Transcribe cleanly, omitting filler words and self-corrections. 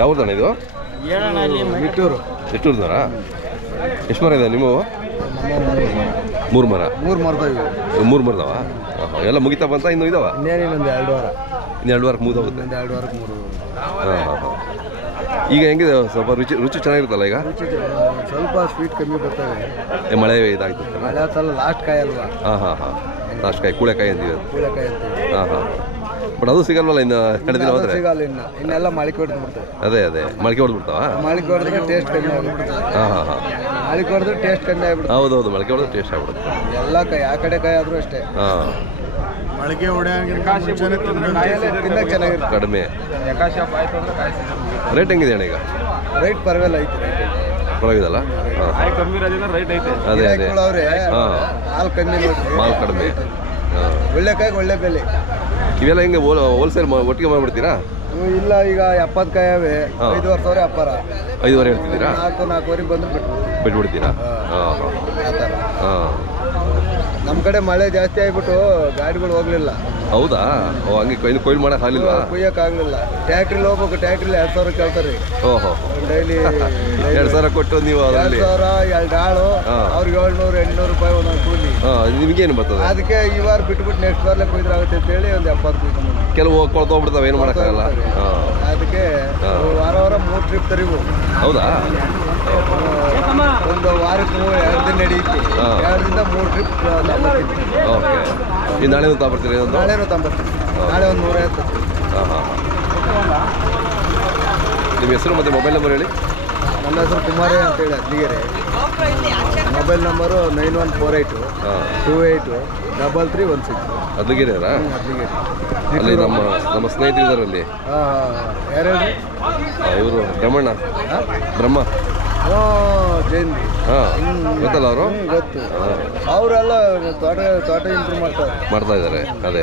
ಯಾವ್ದಣ್ಣ ಇದು? ನಿಟ್ಟೂರು. ನಿಟ್ಟೂರ್ದಾರ? ಎಷ್ಟು ಮರ ಇದೆ ನಿಮ್ಮವು? 3 ಮರ. 3 ಮರದ ಇವೆ. 3 ಮರದವ? ಎಲ್ಲ ಮುಗಿತಾ ಬಂತ ಇನ್ನೂ ಇದಾವ? ಇನ್ನೇನಿನ್ನೊಂದು 2 ವಾರ. ಇನ್ನು 2 ವಾರಕ್ಕೆ ಮುಗಿದೋಗುತ್ತೆ. 2 ವಾರಕ್ಕೆ 3. ಈಗ ಹೆಂಗಿದೆ ಸ್ವಲ್ಪ ರುಚಿ ಚೆನ್ನಾಗಿರುತ್ತಲ್ಲ ಈಗ? ಸ್ವಲ್ಪ ಸ್ವೀಟ್ ಕಮ್ಮಿ ಬರ್ತವೆ. ಮಳೆ ಇದಾಗ್ತದೆ ಮಳೆ ಆತಲ್ಲ, ಲಾಸ್ಟ್ ಕಾಯಿ ಅಲ್ವಾ? ಲಾಸ್ಟ್ ಕಾಯಿ ಕೂಳೆಕಾಯಿ ಅಂತೀವಿ ಅದು. ಕೂಳೆಕಾಯಿ ಅಂತೀವಿ. ಬಟ್ ಅದು ಸಿಗಲ್ವಲ್ಲ ಇನ್ನು ಕಡೆ ದಿನ ಹೋದ್ರೆ? ಸಿಗಲ್ಲ ಇನ್ನೆಲ್ಲ ಮೊಳಕೆ ಹೊಡೆದು ಬಿಡ್ತವೆ. ಅದೇ ಮೊಳಕೆ ಹೊಡೆದ್ಬಿಡ್ತಾವ? ಮೊಳಕೆ ಹೊಡೆದ್ರೆ ಟೇಸ್ಟ್ ಕಮ್ಮಿ ಆಗಿಬಿಡ್ತದೆ. ಮೊಳಕೆ ಹೊಡೆದ್ರೆ ಟೇಸ್ಟ್ ಕಮ್ಮಿ ಆಗಿಬಿಡುತ್ತೆ. ಹೌದೌದು, ಮೊಳಕೆ ಹೊಡೆದ್ರೆ ಟೇಸ್ಟ್ ಆಗ್ಬಿಡುತ್ತೆ. ಎಲ್ಲ ಕಾಯಿ ಆ ಕಡೆ ಕಾಯಿ ಆದರೂ ಅಷ್ಟೇ. ಮೊಳಕೆ ಹೊಡೆಯೋಂಗಿಲ್ಲ, ತಿನ್ನಕ್ಕೆ ಚೆನ್ನಾಗಿರುತ್ತೆ. ಕಡಿಮೆ ರೇಟ್ ಹೆಂಗಿದೆ ಅಣ್ಣ ಈಗ? ರೈಟ್ ಪರವಾಗಿಲ್ಲ ಐತೆ. ಪರವಾಗಿದಲ್ಲ? ಅದೇ ಅವ್ರೆ ಹಾಲು ಕಮ್ಮಿ ನೋಡ್ರಿ, ಮಾಲ್ ಕಡಿಮೆ. ಒಳ್ಳೆ ಕಾಯಿಗೆ ಒಳ್ಳೆ ಬೆಲೆ. ಇವೆಲ್ಲ ಹೆಂಗೆ ಹೋಲ್ಸೇಲ್ ಒಟ್ಟಿಗೆ ಮಾಡ್ಬಿಡ್ತೀರಾ? ಇಲ್ಲ, ಈಗ 70 ಕಾಯಿ ಅವೆ, 5,500 ವ್ಯಾಪಾರ. 5,500 ಹೇಳ್ತಿದ್ದೀರಾ? 4-4.5 ಬಂದ್ರೆ ಬಿಟ್ಬಿಡ್ತೀರಾ? ಆ ಥರ. ನಮ್ಮ ಕಡೆ ಮಳೆ ಜಾಸ್ತಿ ಆಗಿಬಿಟ್ಟು ಗಾಡಿಗಳು ಹೋಗ್ಲಿಲ್ಲ. ಹೌದಾ? ಹಂಗೆ ಕೊಯ್ಲು ಮಾಡಕ್ಕೆ ಆಗಲಿಲ್ವಾ? ಕುಯ್ಯೋಕ್ಕಾಗಲಿಲ್ಲ. ಟ್ಯಾಕ್ಟ್ರಿಲಿ ಹೋಗ್ಬೇಕು, ಟ್ಯಾಕ್ಟ್ರಿಲಿ 2,000 ಕೇಳ್ತಾರೆ. ಡೈಲಿ 2,000 ಕೊಟ್ಟು ನೀವು ಅದರಲ್ಲಿ 2,000 2 ಆಳು, ಅವ್ರಿಗೆ 700-800 ರೂಪಾಯಿ ಒಂದೊಂದು ಕೂಲಿ. ನಿಮಗೇನು ಬರ್ತದೆ? ಅದಕ್ಕೆ ಈ ವಾರ ಬಿಟ್ಬಿಟ್ಟು ನೆಕ್ಸ್ಟ್ ವಾರಲ್ಲೇ ಕುಯ್ದ್ರೆ ಆಗುತ್ತೆ ಅಂತೇಳಿ ಒಂದು 70 ಕುಯ್ಕೊಂಡು. ಕೆಲವು ಕೊಳ್ತೋಗ್ಬಿಡ್ತಾವೆ, ಏನು ಮಾಡೋಕ್ಕಾಗಲ್ಲ. ಅದಕ್ಕೆ ವಾರ 3 ಟ್ರಿಪ್ ತರಿವು. ಹೌದಾ? ಒಂದು ವಾರಕ್ಕೆ 2 ದಿನ ನಡೆಯುತ್ತೆ. 2 ದಿನ 3 ಟ್ರಿಪ್. ಓಕೆ. ಈ ನಾಳೆನೂ ತಗೊಬರ್ತೀರಿ? ನಾಳೆನೂ ತಗೊಂಬರ್ತೀವಿ. ನಾಳೆ ಒಂದು 150. ನಿಮ್ಮ ಹೆಸರು ಮತ್ತು ಮೊಬೈಲ್ ನಂಬರ್ ಹೇಳಿ. ನನ್ನ ಹೆಸರು ಕುಮಾರೇ ಅಂತೇಳಿ, ಅದ್ಲಿಗೆರೆ. Mobile number 9148283316. ಅದ್ಲಿಗೆರೆಯರಾ? ಅದ್ಲಿಗೆರೆ. ಅಲ್ಲಿ ನಮ್ಮ ಸ್ನೇಹಿತರಿದ್ದಾರಲ್ಲಿ. ಯಾರು ಹೇಳಿ? ಇವರು ಬ್ರಹ್ಮ ಜೈನ್. ಗೊತ್ತಲ್ಲ ಅವರು? ಗೊತ್ತು. ಅವರೆಲ್ಲ ತೋಟ ಇಂಪ್ರೂವ್ ಮಾಡ್ತಾ ಇದ್ದಾರೆ. ಅದೇ